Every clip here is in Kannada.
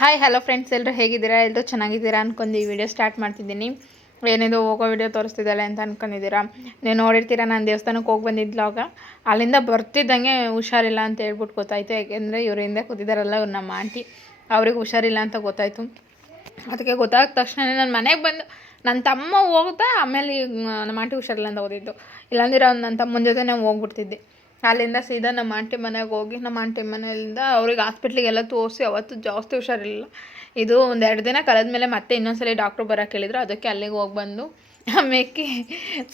ಹಾಯ್ ಹಲೋ ಫ್ರೆಂಡ್ಸ್, ಎಲ್ಲರೂ ಹೇಗಿದ್ದೀರಾ? ಎಲ್ಲರೂ ಚೆನ್ನಾಗಿದ್ದೀರಾ ಅನ್ಕೊಂಡು ಈ ವಿಡಿಯೋ ಸ್ಟಾರ್ಟ್ ಮಾಡ್ತಿದ್ದೀನಿ. ಏನಿದು ಹೋಗೋ ವಿಡಿಯೋ ತೋರಿಸ್ತಿದ್ದಾಳೆ ಅಂತ ಅಂದ್ಕೊಂಡಿದ್ದೀರಾ? ನೀವು ನೋಡಿರ್ತೀರ, ನಾನು ದೇವಸ್ಥಾನಕ್ಕೆ ಹೋಗಿ ಬಂದಿದ್ಲಾಗ ಅಲ್ಲಿಂದ ಬರ್ತಿದ್ದಂಗೆ ಹುಷಾರಿಲ್ಲ ಅಂತ ಹೇಳ್ಬಿಟ್ಟು ಗೊತ್ತಾಯಿತು. ಯಾಕೆಂದರೆ ಇವ್ರ ಹಿಂದೆ ಕೂತಿದ್ದಾರಲ್ಲ, ಇವ್ರು ನಮ್ಮ ಆಂಟಿ, ಅವ್ರಿಗೆ ಹುಷಾರಿಲ್ಲ ಅಂತ ಗೊತ್ತಾಯಿತು. ಅದಕ್ಕೆ ಗೊತ್ತಾದ ತಕ್ಷಣ ನಾನು ಮನೆಗೆ ಬಂದು ನನ್ನ ತಮ್ಮ ಹೋಗ್ತಾ ಆಮೇಲೆ ನಮ್ಮ ಆಂಟಿ ಹುಷಾರಿಲ್ಲ ಅಂತ ಓದಿದ್ದು. ಇಲ್ಲಾಂದ್ರೆ ನನ್ನ ತಮ್ಮನ ಜೊತೆ ಹೋಗ್ಬಿಡ್ತಿದ್ದೆ. ಅಲ್ಲಿಂದ ಸೀದಾ ನಮ್ಮ ಆಂಟಿ ಮನೆಗೆ ಹೋಗಿ ನಮ್ಮ ಆಂಟಿ ಮನೆಯಿಂದ ಅವ್ರಿಗೆ ಹಾಸ್ಪಿಟ್ಲಿಗೆಲ್ಲ ತೋರಿಸಿ ಅವತ್ತು ಜಾಸ್ತಿ ಹುಷಾರಿರಲಿಲ್ಲ. ಇದು 1-2 ದಿನ ಕಳೆದ್ಮೇಲೆ ಮತ್ತೆ ಇನ್ನೊಂದ್ಸಲ ಡಾಕ್ಟ್ರು ಬರೋಕೆ ಹೇಳಿದ್ರು. ಅದಕ್ಕೆ ಅಲ್ಲಿಗೆ ಹೋಗಿ ಬಂದು ಆಮೇಲೆ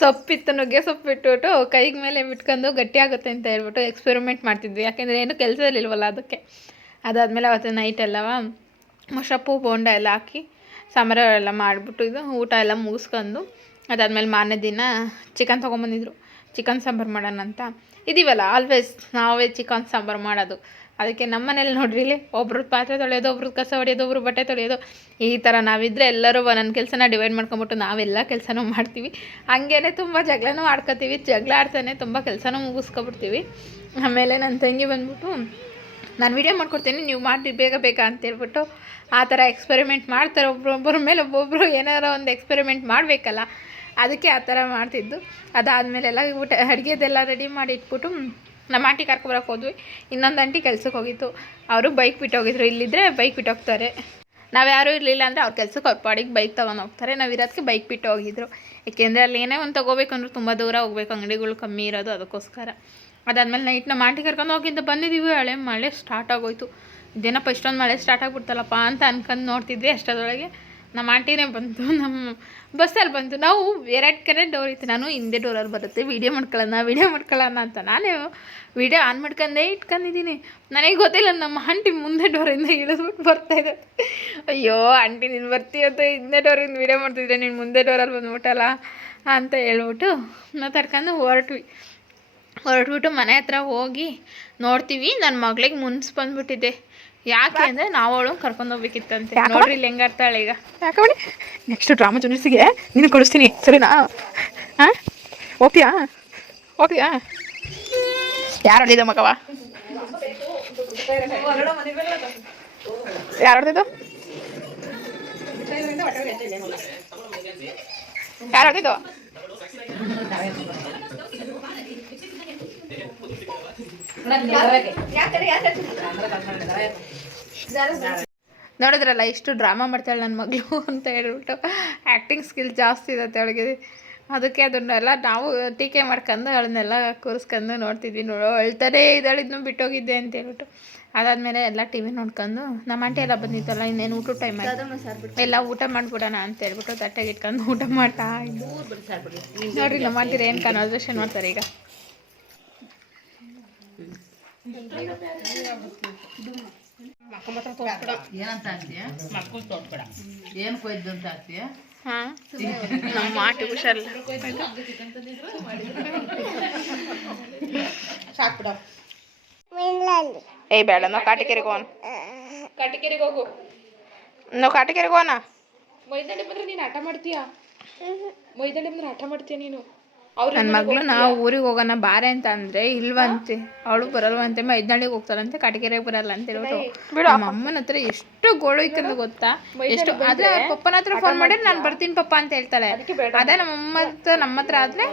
ಸೊಪ್ಪಿತ್ತು, ನುಗ್ಗೆ ಸೊಪ್ಪು ಇಟ್ಬಿಟ್ಟು ಕೈಗೆ ಮೇಲೆ ಬಿಟ್ಕೊಂಡು ಗಟ್ಟಿ ಆಗುತ್ತೆ ಅಂತ ಹೇಳ್ಬಿಟ್ಟು ಎಕ್ಸ್ಪೆರಿಮೆಂಟ್ ಮಾಡ್ತಿದ್ವಿ. ಯಾಕೆಂದರೆ ಏನು ಕೆಲಸ ಇರಲಿಲ್ವಲ್ಲ ಅದಕ್ಕೆ. ಅದಾದಮೇಲೆ ಅವತ್ತು ನೈಟ್ ಎಲ್ಲವ ಮೊಸಪ್ಪು ಬೋಂಡ ಎಲ್ಲ ಹಾಕಿ ಸಾಂಬಾರು ಎಲ್ಲ ಮಾಡಿಬಿಟ್ಟು ಇದು ಊಟ ಎಲ್ಲ ಮುಗಿಸ್ಕೊಂಡು ಅದಾದಮೇಲೆ ಮಾರನೇ ದಿನ ಚಿಕನ್ ತೊಗೊಂಬಂದಿದ್ರು. ಚಿಕನ್ ಸಾಂಬಾರು ಮಾಡೋಣ ಅಂತ ಇದೀವಲ್ಲ, ಆಲ್ವೇಸ್ ನಾವೇ ಚಿಕನ್ ಸಾಂಬಾರು ಮಾಡೋದು. ಅದಕ್ಕೆ ನಮ್ಮ ಮನೇಲಿ ನೋಡ್ರಿ, ಇಲ್ಲಿ ಒಬ್ರು ಪಾತ್ರೆ ತೊಳೆಯೋದು, ಒಬ್ರು ಕಸ ಹೊಡೆಯೋದು, ಒಬ್ರು ಬಟ್ಟೆ ತೊಳೆಯೋದು, ಈ ಥರ ನಾವಿದ್ದರೆ ಎಲ್ಲರೂ ನನ್ನ ಕೆಲಸನ ಡಿವೈಡ್ ಮಾಡ್ಕೊಂಬಿಟ್ಟು ನಾವೆಲ್ಲ ಕೆಲಸನೂ ಮಾಡ್ತೀವಿ. ಹಂಗೇ ತುಂಬ ಜಗಳನೂ ಆಡ್ಕೊತೀವಿ. ಜಗಳ ಆಡ್ತಾನೆ ತುಂಬ ಕೆಲಸನೂ ಮುಗಿಸ್ಕೊಬಿಡ್ತೀವಿ. ಆಮೇಲೆ ನನ್ನ ತಂಗಿ ಬಂದ್ಬಿಟ್ಟು, ನಾನು ವೀಡಿಯೋ ಮಾಡ್ಕೊಡ್ತೀನಿ, ನೀವು ಮಾಡಿ ಬೇಗ ಬೇಗ ಅಂತೇಳ್ಬಿಟ್ಟು ಆ ಥರ ಎಕ್ಸ್ಪೆರಿಮೆಂಟ್ ಮಾಡ್ತಾರೆ. ಒಬ್ಬೊಬ್ಬರ ಮೇಲೆ ಒಬ್ಬೊಬ್ಬರು ಏನಾರ ಒಂದು ಎಕ್ಸ್ಪೆರಿಮೆಂಟ್ ಮಾಡಬೇಕಲ್ಲ, ಅದಕ್ಕೆ ಆ ಥರ ಮಾಡ್ತಿದ್ದು. ಅದಾದಮೇಲೆ ಎಲ್ಲ ಊಟ ಅಡುಗೆದೆಲ್ಲ ರೆಡಿ ಮಾಡಿ ಇಟ್ಬಿಟ್ಟು ನಮ್ಮ ಆಂಟಿ ಕರ್ಕೊಬರಕ್ಕೆ ಹೋದ್ವಿ. ಇನ್ನೊಂದು ಆಂಟಿ ಕೆಲ್ಸಕ್ಕೆ ಹೋಗಿತ್ತು. ಅವರು ಬೈಕ್ ಬಿಟ್ಟು ಹೋಗಿದ್ರು. ಇಲ್ಲಿದ್ದರೆ ಬೈಕ್ ಬಿಟ್ಟು ಹೋಗ್ತಾರೆ. ನಾವು ಯಾರೂ ಇರಲಿಲ್ಲ ಅಂದರೆ ಅವ್ರ ಕೆಲ್ಸಕ್ಕೆ ಅವ್ರ ಪಾಡಿಗೆ ಬೈಕ್ ತೊಗೊಂಡು ಹೋಗ್ತಾರೆ. ನಾವು ಇರೋದಕ್ಕೆ ಬೈಕ್ ಬಿಟ್ಟು ಹೋಗಿದ್ರು. ಏಕೆಂದರೆ ಅಲ್ಲಿ ಏನೇ ಒಂದು ತೊಗೋಬೇಕಂದ್ರೂ ತುಂಬ ದೂರ ಹೋಗ್ಬೇಕು, ಅಂಗಡಿಗಳು ಕಮ್ಮಿ ಇರೋದು, ಅದಕ್ಕೋಸ್ಕರ. ಅದಾದಮೇಲೆ ನೈಟ್ ನಮ್ಮ ಆಂಟಿ ಕರ್ಕೊಂಡು ಹೋಗಿಂದ ಬಂದಿದ್ದೀವಿ. ಮಳೆ ಸ್ಟಾರ್ಟ್ ಆಗೋಯ್ತು. ಇದೇನಪ್ಪ ಇಷ್ಟೊಂದು ಮಳೆ ಸ್ಟಾರ್ಟ್ ಆಗಿಬಿಡ್ತಲ್ಲಪ್ಪ ಅಂತ ಅನ್ಕೊಂಡು ನೋಡ್ತಿದ್ವಿ. ಅಷ್ಟರೊಳಗೆ ನಮ್ಮ ಆಂಟಿನೇ ಬಂತು, ನಮ್ಮ ಬಸ್ಸಲ್ಲಿ ಬಂತು. ನಾವು 2 ಕಡೆ ಡೋರ್ ಇತ್ತು. ನಾನು ಹಿಂದೆ ಡೋರಲ್ಲಿ ಬರುತ್ತೆ, ವೀಡಿಯೋ ಮಾಡ್ಕೊಳ್ಳೋಣ ಅಂತ ನಾನೇ ವೀಡಿಯೋ ಆನ್ ಮಾಡ್ಕೊಂಡೇ ಇಟ್ಕೊಂಡಿದ್ದೀನಿ. ನನಗೆ ಗೊತ್ತಿಲ್ಲ ನಮ್ಮ ಆಂಟಿ ಮುಂದೆ ಡೋರಿಂದ ಇಳಿಸ್ಬಿಟ್ಟು ಬರ್ತಾಯಿದ್ದೆ. ಅಯ್ಯೋ ಆಂಟಿ, ನೀನು ಬರ್ತೀಯಂತ ಹಿಂದೆ ಡೋರಿಂದ ವೀಡಿಯೋ ಮಾಡ್ತಿದ್ರೆ ನೀನು ಮುಂದೆ ಡೋರಲ್ಲಿ ಬಂದ್ಬಿಟ್ಟಲ್ಲ ಅಂತ ಹೇಳ್ಬಿಟ್ಟು ಮಾತಾಡ್ಕೊಂಡು ಹೊರಟ್ಬಿಟ್ಟು ಮನೆ ಹತ್ರ ಹೋಗಿ ನೋಡ್ತೀವಿ. ನನ್ನ ಮಗಳಿಗೆ ಮುನ್ಸ್ ಬಂದ್ಬಿಟ್ಟಿದ್ದೆ. ಯಾಕೆ ಅಂದರೆ ನಾವು ಅವಳು ಕರ್ಕೊಂಡು ಹೋಗ್ಬೇಕಿತ್ತಂತೆ. ನೋಡ್ರಿ ಇಲ್ಲಿ ಹೆಂಗಾಡ್ತಾಳೆ ಈಗ. ಯಾಕಬಡಿ ನೆಕ್ಸ್ಟ್ ಡ್ರಾಮಾ ಜೂನಿಯರ್ಸಿಗೆ ನೀನು ಕಳಿಸ್ತೀನಿ, ಸರಿನಾ? ಹಾಂ, ಓಕೆಯಾ? ಯಾರು ಹೊಡಿದ ಮಗವ? ಯಾರು ಹೊಡೆದಿದ್ದು? ಯಾರು ಹೊಡೆದಿದ್ದು? ನೋಡಿದ್ರಲ್ಲ, ಇಷ್ಟು ಡ್ರಾಮಾ ಮಾಡ್ತಾಳೆ ನನ್ನ ಮಗಳು ಅಂತ ಹೇಳ್ಬಿಟ್ಟು. ಆ್ಯಕ್ಟಿಂಗ್ ಸ್ಕಿಲ್ ಜಾಸ್ತಿ ಇರುತ್ತೆ ಅವಳಿಗೆ. ಅದಕ್ಕೆ ಅದನ್ನೆಲ್ಲ ನಾವು ಟೀಕೆ ಮಾಡ್ಕೊಂಡು ಅವಳನ್ನೆಲ್ಲ ಕೂರಿಸ್ಕೊಂಡು ನೋಡ್ತಿದ್ವಿ. ಅಳ್ತಾನೇ ಇದ್ದಾಳೆ, ಇದನ್ನು ಬಿಟ್ಟೋಗಿದ್ದೆ ಅಂತ ಹೇಳ್ಬಿಟ್ಟು. ಅದಾದಮೇಲೆ ಎಲ್ಲ ಟಿ ವಿ ನೋಡ್ಕೊಂಡು ನಮ್ಮ ಆಂಟಿ ಎಲ್ಲ ಬಂದಿತ್ತಲ್ಲ, ಇನ್ನೇನು ಊಟ ಟೈಮ್ ಆಯ್ತು, ಎಲ್ಲ ಊಟ ಮಾಡಿಬಿಡೋಣ ಅಂತ ಹೇಳ್ಬಿಟ್ಟು ತಟ್ಟೆಗೆ ಇಟ್ಕೊಂಡು ಊಟ ಮಾಡ್ತಾ ಇದ್ದು. ನೋಡಿರಿ ನಮ್ಮ ಆಂಟಿರು ಏನು ಕನ್ವರ್ಸೇಷನ್ ಮಾಡ್ತಾರೆ ಈಗ. ಏನು ಕೊಯ್ದು ಅಂತ ಆಗ್ತೀಯ? ಹಾಂ, ನಮ್ಮ ಮಾಟಿ ಹುಷಾರಿಲ್ಲ. ಏಯ್ ಬೇಡ, ನಾವು ಕಾಟಿಕೆರೆಗೆ ಹೋಗೋಣ. ನಾವು ಕಾಟಿಕೆರೆಗೆ ಹೋಗೋಣ. ಮೈದಾಳಿ ಬಂದ್ರೆ ನೀನು ಆಟ ಮಾಡ್ತೀಯ ನೀನು. ನನ್ನ ಮಗಳು ನಾವು ಊರಿಗೆ ಹೋಗೋಣ ಬಾರೆ ಅಂತ ಅಂದರೆ ಇಲ್ವಂತೆ, ಅವಳು ಬರಲ್ವಂತೆ. ಮೈದಾಳಿಗೆ ಹೋಗ್ತಾರಂತೆ, ಕಾಟಿಕೆರೆಗೆ ಬರಲ್ಲ ಅಂತ ಹೇಳ್ಬಿಟ್ಟು ನಮ್ಮ ಅಮ್ಮನ ಹತ್ರ ಎಷ್ಟು ಗೋಳು ಇಕ್ಕಂದು ಗೊತ್ತಾ, ಎಷ್ಟು. ಆದರೆ ಅವ್ರ ಪಪ್ಪನ ಹತ್ರ ಫೋನ್ ಮಾಡಿ ನಾನು ಬರ್ತೀನಿ ಪಪ್ಪ ಅಂತ ಹೇಳ್ತಾಳೆ. ಅದೇ ನಮ್ಮ ಹತ್ರ ಆದರೆ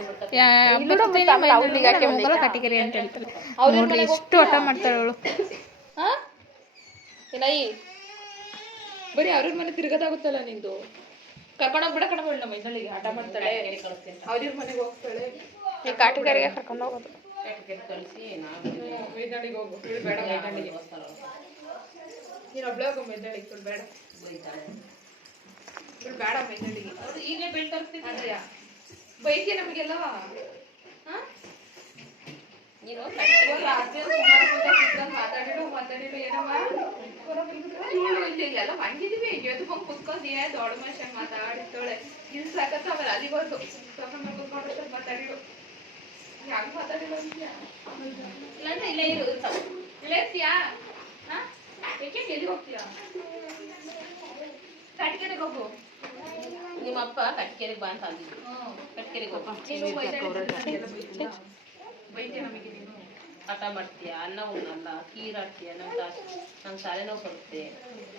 ಹೋಗಲ್ಲ ಕಾಟಿಕೆರೆ ಅಂತ ಹೇಳ್ತಾಳೆ. ನೋಡ್ರಿ ಎಷ್ಟು ಆಟ ಮಾಡ್ತಾಳೆ ಅವಳು. ಬರೀ ಅವ್ರ ಮನೆ ತಿರ್ಗೋದಾಗುತ್ತಲ್ಲ ನಿಂದು. ಕರ್ಕೊಂಡೋಗ್ಬಿಡ ಕಣಗಳು ನಮ್ಮ ಮೈದಳಿಗೆ ಆಟ ಮಾಡ್ತಾಳೆ, ಅವ್ರ ಮನೆಗೆ ಹೋಗ್ತಾಳೆ. ಕಾಟಿಕೆರೆಗೆ ಕರ್ಕೊಂಡು ಹೋಗೋದು. ಮೈದಳಿಗೆ ಹೋಗು, ಬೇಡ ಮೈದಳಿಗೆ. ನೀನು ಒಬ್ಳೆ ಹೋಗೋ ಮೈದಳಿಗೆ, ಬೇಡ ಬೇಡ ಮೈದಳಿಗೆ. ಈಗಲೇ ಬೆಳ್ತಾ ಇರ್ತಿದ್ದೀಯ, ಬೈತೀಯ ನಮಗೆಲ್ಲವ. ನೀನು ಮಾತಾಡಿಡು ಏನಮ್ಮ ಇಲ್ಲೆಲ್ಲ ಹಂಗಿದೀವಿ. ಎದ್ಕೊಂಡು ಕುತ್ಕೊಂಡಿ ದೊಡ್ಡ ಮನುಷ್ಯ ಮಾತಾಡಿತ್ತೋಳೆ. ಇಲ್ಲಿ ಸಾಕತ್ತ ಆಮೇಲೆ ಅಲ್ಲಿಗೋದು ಕುತ್ಕೊಂಡು ಮಾತಾಡಿಡು. ಯಾಕೆ ಮಾತಾಡಿಡು ಅಂತೀಯ? ಇಲ್ಲಾಂದ್ರೆ ಇಲ್ಲೇ ಇಲ್ಲೇ ಇರ್ತೀಯಾ? ಏಕೆ ಎಲ್ಲಿ ಹೋಗ್ತೀಯಾ? ಕಟ್ಕೆರೆಗೆ ಹೋಗು. ನಿಮ್ಮಪ್ಪ ಕಟ್ಕೆರೆಗೆ ಬಾ ಅಂತ ಅಂದಿದ್ರು. ಕಟ್ಕೆರೆಗೆ ಹೋಗು. ಬೈತೆ ನಮಗೆ ನೀನು. ಹಠ ಮಾಡ್ತೀಯ, ಅನ್ನ ಉಣ್ಣಲ್ಲ, ಕೀರಾಡ್ತೀಯ, ನಂಗೆ ತಲೆನೋವು ಬರುತ್ತೆ.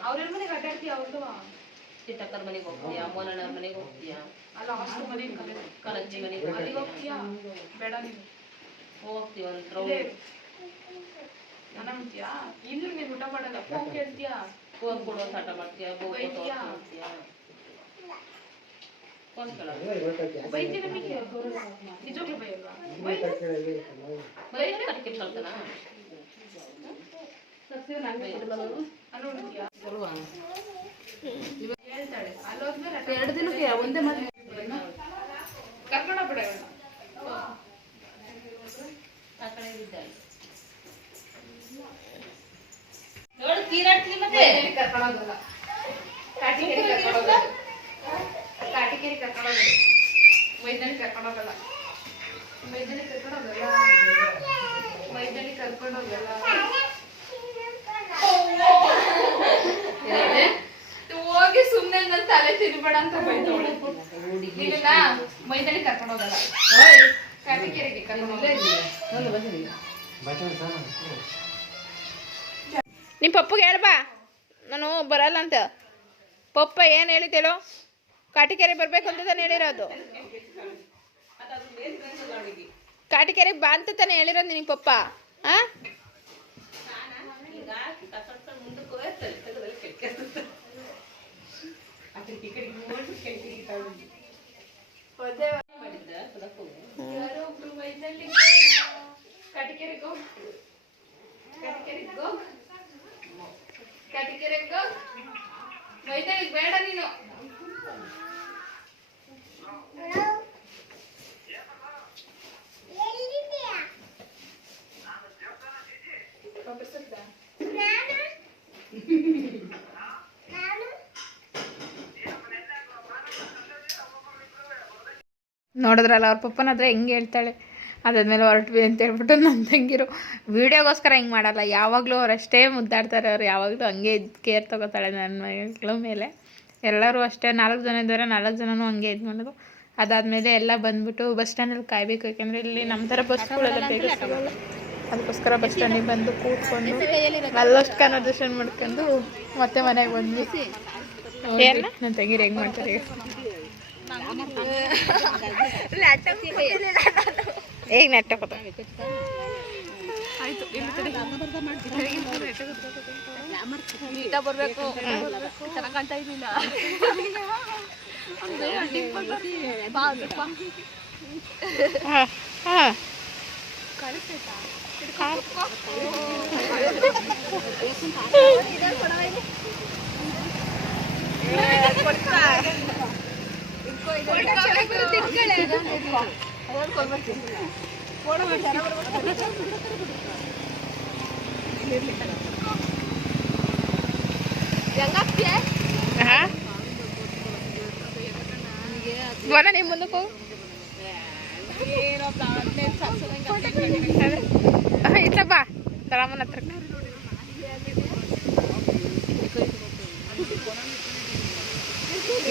ಅವ್ರ ಮನೆಗೆ ಅಡ್ಡಾಡ್ತೀಯ ಅವ್ರದ್ದು ಚಿಕ್ಕಕ್ಕರ ಮನೆಗೆ ಹೋಗ್ತೀಯ, ಅಮ್ಮನಣ್ಣವ್ರ ಮನೆಗೆ ಹೋಗ್ತೀಯ, ಅಲ್ಲ ಹಾಸ್ಟೆಲ್ ಮನೆಗೆ ಕಲಜ್ಜಿ ಮನೆಗೆ ಅಲ್ಲಿಗೆ ಹೋಗ್ತೀಯಾ? ಬೇಡ ನೀನು ಹೋಗ್ತೀವಿ ಒಂದು ಇಲ್ಲೇ ರೌಂಡ್. ಇರು. ಅನ್ನ ಉಣ್ತೀಯಾ? ಇಲ್ಲಿ ನೀನು ಊಟ ಮಾಡಲ್ಲ, ಫೋನ್ ಕೇಳ್ತೀಯಾ? ಫೋನ್ ಕೊಡೋ ಹಠ ಮಾಡ್ತೀಯ, ಬೈತೀಯಾ? ಮಾಡ್ತೀಯ, ಫೋನ್ ಕೇಳಲ್ಲ. ಬೈತೀಯ ನಮಗೆ ನಿಜವಾಗ್ಲೂ ಬೈಯಲ್ವಾ? ಬೈದ್ರೆ ಕಟ್ಕೆ ಕಳ್ತನ ಅನ್ನ ಉಣ್ತೀಯಾ? ಹೇಳ್ತಾಳೆ ಅಲ್ಲೋದ್ಮೇಲೆ 2 ದಿನಕ್ಕೆ ಒಂದೇ ಮನೆ ಕರ್ಕೊಂಡೋಗ್ಬಿಡ ಆ ಕಡೆ ಇದ್ದಾಳೆ ನೋಡು ಕೀರಾಡ್ತೀನಿ ಮತ್ತೆ ಕರ್ಕೊಂಡೋಗಲ್ಲ. ಕಾಟಿಕೇರಿ ಕರ್ಕೊಂಡೋಗಲ್ಲ. ಕಾಟಿಕೇರಿ ಕರ್ಕೊಂಡೋಗಲ್ಲ. ಮೈದಾನಿ ಕರ್ಕೊಂಡೋಗಲ್ಲ. ಮೈದಾನಿ ಕರ್ಕೊಂಡೋಗಲ್ಲ. ಮೈದಾನಿ ಕರ್ಕೊಂಡೋಗಲ್ಲ. ಹೋಗಿ ಸುಮ್ನೆ ನನ್ನ ತಲೆ ತಿನ್ಬೇಡ ಅಂತ ಬೈದವಳೆ. ನಿನ್ನ ಮೈದಾನಿ ಕರ್ಕೊಂಡೋಗಲ್ಲ. ಕಾಟಿಕೇರಿಗೆ ಕರ್ಕೊಂಡೋಗಲ್ಲ. ನಿಮ್ಮ ಪಪ್ಪಗೆ ಹೇಳ್ಬಾ ನಾನು ಬರಲ್ಲ ಅಂತ. ಪಪ್ಪ ಏನು ಹೇಳಿದ್ದೇಳೋ ಕಾಟಿಕೆರೆ ಬರಬೇಕು ಅಂತ ತಾನೇ ಹೇಳಿರೋದು. ಕಾಟಿಕೆರೆಗೆ ಬಾ ಅಂತ ತಾನೇ ಹೇಳಿರೋದು ನಿನ್ನ ಪಪ್ಪ. ಹಾಂ ಯಾರೋ ಒಬ್ರು ಮೈದಾನಿ ಕಾಟಿಕೇರಿಗೆ ಹೋಗ್. ಕಾಟಿಕೇರಿಗೆ ಹೋಗ್. ಕಾಟಿಕೆರೆಗೆ ಹೋಗ್. ಮೈದಾನಿಗೆ ಬೇಡ ನೀನು. ನೋಡಿದ್ರಲ್ಲ ಅವ್ರ ಪಪ್ಪನ ಹತ್ರ ಹೆಂಗೆ ಹೇಳ್ತಾಳೆ. ಅದಾದ್ಮೇಲೆ ಹೊರಟ್ವಿ ಅಂತ ಹೇಳ್ಬಿಟ್ಟು ನನ್ನ ತಂಗಿರು ವೀಡಿಯೋಗೋಸ್ಕರ ಹಿಂಗೆ ಮಾಡಲ್ಲ, ಯಾವಾಗಲೂ ಅವರಷ್ಟೇ ಮುದ್ದಾಡ್ತಾರೆ. ಅವ್ರು ಯಾವಾಗಲೂ ಹಂಗೆ ಕೇರ್ ತೊಗೋತಾಳೆ ನನ್ನ ಮಗಳ ಮೇಲೆ. ಎಲ್ಲರೂ ಅಷ್ಟೇ 4 ಜನ ಇದ್ದಾರೆ, 4 ಜನನೂ ಹಂಗೆ ಇದು ಮಾಡೋದು. ಅದಾದಮೇಲೆ ಎಲ್ಲ ಬಂದ್ಬಿಟ್ಟು ಬಸ್ ಸ್ಟ್ಯಾಂಡಲ್ಲಿ ಕಾಯಬೇಕು, ಯಾಕೆಂದರೆ ಇಲ್ಲಿ ನಮ್ಮ ಥರ ಬಸ್ಗಳೆಲ್ಲ ಬೇಗ ಸಿಗೋಲ್ಲ. ಅದಕ್ಕೋಸ್ಕರ ಬಸ್ ಸ್ಟ್ಯಾಂಡಿಗೆ ಬಂದು ಕೂತ್ಕೊಂಡು ಅಲ್ಲಷ್ಟು ಕನ್ವರ್ಸೇಷನ್ ಮಾಡ್ಕೊಂಡು ಮತ್ತೆ ಮನೆಗೆ ಬಂದ್ವಿ. ಏನು ನನ್ನ ತಂಗಿರು ಹೆಂಗೆ ಮಾಡ್ತಾರೆ ಹೇಗೆ ನೆಟ್ಟ ಕೂತ ಬರಬೇಕು ಚೆನ್ನಾಗಿ ಕಾಣ್ತಾ ಇದ್ದಿಲ್ಲ. ಬರ ನಿಮ್ಮ ಮುಂದಕ್ಕೆ ಹೋಗು. ಇಟ್ಲ ಬಾ ತಳಮ್ಮನ ಹತ್ರ.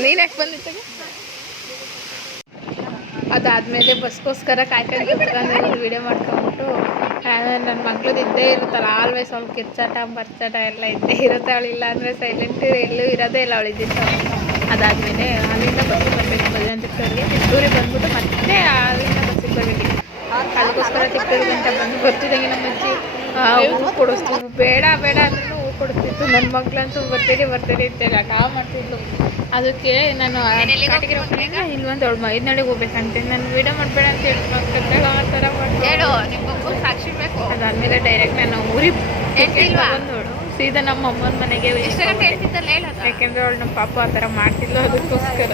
ನೀನು ಯಾಕೆ ಬಂದಿತ್ತು? ಅದಾದಮೇಲೆ ಬಸ್ಗೋಸ್ಕರ ಕಾಯ್ಕೊಂಡು ಒಂದು ವೀಡಿಯೋ ಮಾಡ್ಕೊಂಬಿಟ್ಟು ನನ್ನ ಮಗಳದ್ದು ಇದ್ದೇ ಇರುತ್ತಲ್ಲ, ಆಲ್ವೇಸ್ ಅವ್ಳು ಕಿರ್ಚಾಟ ಬರ್ಚಾಟ ಎಲ್ಲ ಇದ್ದೇ ಇರುತ್ತೆ. ಅವಳಿಲ್ಲ ಅಂದರೆ ಸೈಲೆಂಟ್ ಎಲ್ಲೂ ಇರೋದೇ ಇಲ್ಲ ಅವಳಿದ್ದಿತ್ತು. ಅದಾದಮೇಲೆ ಅಲ್ಲಿಂದ ಬಸ್ಸಿಗೆ ಬರಬೇಕು ಭಜನತಿಟ್ಟೂರಿಗೆ. ತಿಟ್ಟೂರಿಗೆ ಬಂದ್ಬಿಟ್ಟು ಮತ್ತೆ ಅಲ್ಲಿಂದ ಬಸ್ಸಿಗೆ ಬರಬೇಕು. ಅದಕ್ಕೋಸ್ಕರ ತಿಟ್ಟೂರಿಗೆ ಅಂತ ಬಂದು ಬರ್ತಿದ್ದಂಗೆ ನಮ್ಮ ಅಜ್ಜಿ ಹೂ ಕೊಡಿಸ್ತಿದ್ರು. ಬೇಡ ಬೇಡ ಅಂದ್ರೂ ಹೂ ಕೊಡಿಸ್ತಿತ್ತು. ನನ್ನ ಮಗಳಂತೂ ಬರ್ತೀರಿ ಅಂತೇಳಿ ಆಟ ಮಾಡ್ತಿದ್ಲು. ಅದಕ್ಕೆ ನಾನು ಕಾಟಿಗೆ ಇಲ್ಲಿ ಒಂದು ಅವಳು ಮೈದನಳ್ಳಿಗೆ ಹೋಗ್ಬೇಕಂತೆ. ನಾನು ವೀಡಿಯೋ ಮಾಡಬೇಡ ಅಂತ ಹೇಳ್ಕೊಂಡ್ರೆ ಆ ಥರ ಹೇಳು ನಿಮ್ಮ ಸಾಕ್ಷಿ ಬೇಕು. ಅದಾದಮೇಲೆ ಡೈರೆಕ್ಟ್ ನಾನು ಊರಿಗೆ ಬಂದೋಳು ಸೀದಾ ನಮ್ಮ ಅಮ್ಮನ ಮನೆಗೆ ಯಾಕೆಂದರೆ ಅವಳು ನಮ್ಮ ಪಾಪ ಆ ಥರ ಮಾಡ್ತಿದ್ಲು. ಅದಕ್ಕೋಸ್ಕರ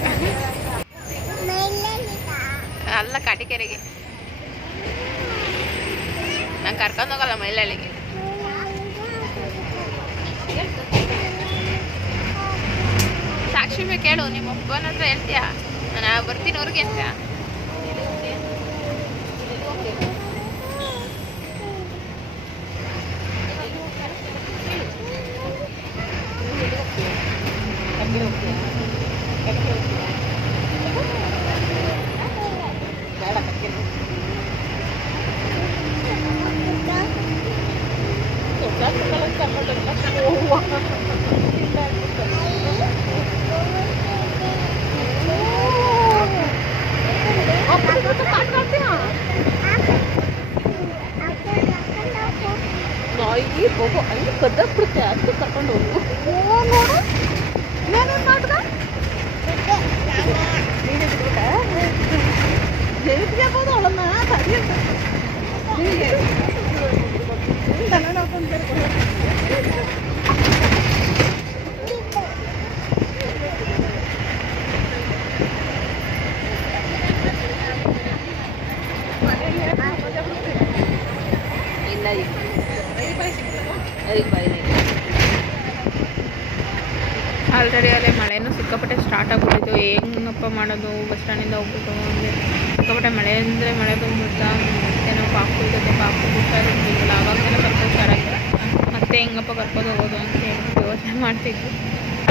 ಅಲ್ಲ ಕಾಟಿಕೆರೆಗೆ ನಾನು ಕರ್ಕೊಂಡು ಹೋಗಲ್ಲ ಮೈಲಳ್ಳಿಗೆ. ಸಾಕ್ಷಿ ಬೇಕು ಹೇಳು, ನಿಮ್ಮ ಅಪ್ಪನ ಹತ್ರ ಹೇಳ್ತೀಯಾ ನಾನು ಬರ್ತೀನಿ ಊರಿಗೆ ಅಂತ. ಆಗುತ್ತೆ ಅಷ್ಟು ಕರ್ಕೊಂಡು ಹೋಗು. ಏನೇನು ಮಾಡ್ದ ಹೇಳ್ಬೋದು ಅವಳನ್ನ ಇಲ್ಲ ಈಗ ಬಾಯಿ ಆಲ್ರೆಡಿ ಅಲ್ಲೇ ಮಳೆನೂ ಸಿಕ್ಕಾಪಟ್ಟೆ ಸ್ಟಾರ್ಟ್ ಆಗ್ಬಿಟ್ಟಿತ್ತು. ಹೆಂಗಪ್ಪ ಮಾಡೋದು, ಬಸ್ ಸ್ಟ್ಯಾಂಡಿಂದ ಹೋಗ್ಬಿಟ್ಟು ಅಂದರೆ ಸಿಕ್ಕಾಪಟ್ಟೆ ಮಳೆ ಅಂದರೆ ಮಳೆ ಬಂದ್ಬಿಡ್ತಾ. ಮತ್ತೆ ನಾವು ಪಾಪು ಜೊತೆ ಪಾಪು ಹುಷಾರಿರ್ತಿದ್ದಿಲ್ಲ, ಆವಾಗೆಲ್ಲ ಸ್ವಲ್ಪ ಹುಷಾರಾಗಿಲ್ಲ. ಮತ್ತೆ ಹೆಂಗಪ್ಪ ಕರ್ಕೊಂಡು ಹೋಗೋದು ಅಂತ ಹೇಳ್ಬಿಟ್ಟು ಯೋಚನೆ ಮಾಡ್ತಿದ್ವಿ.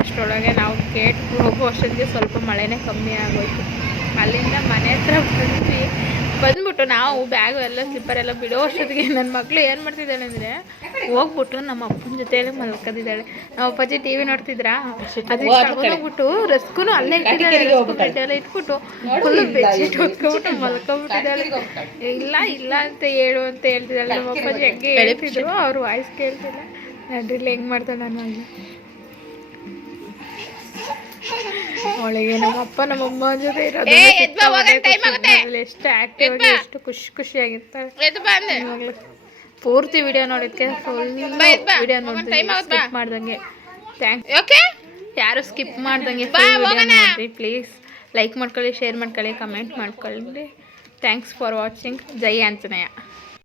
ಅಷ್ಟರೊಳಗೆ ನಾವು ಗೇಟ್ ಹೋಗೋ ಅಷ್ಟೊತ್ತಿಗೆ ಸ್ವಲ್ಪ ಮಳೆನೇ ಕಮ್ಮಿ ಆಗೋಯ್ತು. ಅಲ್ಲಿಂದ ಮನೆ ಹತ್ರ ಬಂದ್ಬಿಟ್ಟು ನಾವು ಬ್ಯಾಗು ಎಲ್ಲ ಸ್ಲಿಪ್ಪರ್ ಎಲ್ಲ ಬಿಡೋ ಅಷ್ಟೊತ್ತಿಗೆ ನನ್ನ ಮಗಳು ಏನು ಮಾಡ್ತಿದ್ದಾಳೆ ಅಂದರೆ ಹೋಗ್ಬಿಟ್ಟು ನಮ್ಮ ಅಪ್ಪನ ಜೊತೆಯಲ್ಲೇ ಮಲ್ಕೊಂಡಿದ್ದಾಳೆ. ನಮ್ಮ ಅಪ್ಪಾಜಿ ಟಿ ವಿ ನೋಡ್ತಿದ್ರಾ, ಅದಕ್ಕೆ ತಗೊಂಡೋಗ್ಬಿಟ್ಟು ರಸ್ಗೂ ಅಲ್ಲೇ ಇಟ್ಟಿದ್ದಾಳೆ. ರಸ್ಕು ಎಲ್ಲ ಇಟ್ಬಿಟ್ಟು ಫುಲ್ ಬೆಡ್ಶೀಟ್ ಹೊತ್ಕೊಬಿಟ್ಟು ಮಲ್ಕೊಂಬಿಟ್ಟಿದ್ದಾಳೆ. ಇಲ್ಲ ಇಲ್ಲ ಅಂತ ಹೇಳು ಅಂತ ಹೇಳ್ತಿದ್ದಾಳೆ. ನಮ್ಮ ಅಪ್ಪಾಜಿ ಹೆಂಗೆ ಹೇಳ್ತಿದ್ರು, ಅವ್ರ ವಾಯ್ಸ್ ಕೇಳ್ತಿಲ್ಲ. ನಡ್ರಿಲ್ಲಿ ಹೆಂಗೆ ಮಾಡ್ತಾಳೆ ನಾನು ಅಲ್ಲಿ ಅವಳಿಗೆ ನಮ್ಮಪ್ಪ ನಮ್ಮಮ್ಮ ಜೊತೆ ಇರೋದು ಎಷ್ಟು ಆಕ್ಟಿವ್ ಆಗಿ ಎಷ್ಟು ಖುಷಿಯಾಗಿರ್ತಾಳೆ. ಪೂರ್ತಿ ವಿಡಿಯೋ ನೋಡೋದಕ್ಕೆ ಫುಲ್ ವಿಡಿಯೋ ನೋಡ್ತೀನಿ, ಸ್ಕಿಪ್ ಮಾಡ್ದಂಗೆ. ಥ್ಯಾಂಕ್ಸ್. ಯಾರು ಸ್ಕಿಪ್ ಮಾಡ್ದಂಗೆ ನೋಡ್ರಿ ಪ್ಲೀಸ್. ಲೈಕ್ ಮಾಡ್ಕೊಳ್ಳಿ, ಶೇರ್ ಮಾಡ್ಕೊಳ್ಳಿ, ಕಮೆಂಟ್ ಮಾಡ್ಕೊಳ್ಳಿ. Thanks for watching. Jai Anjaneya.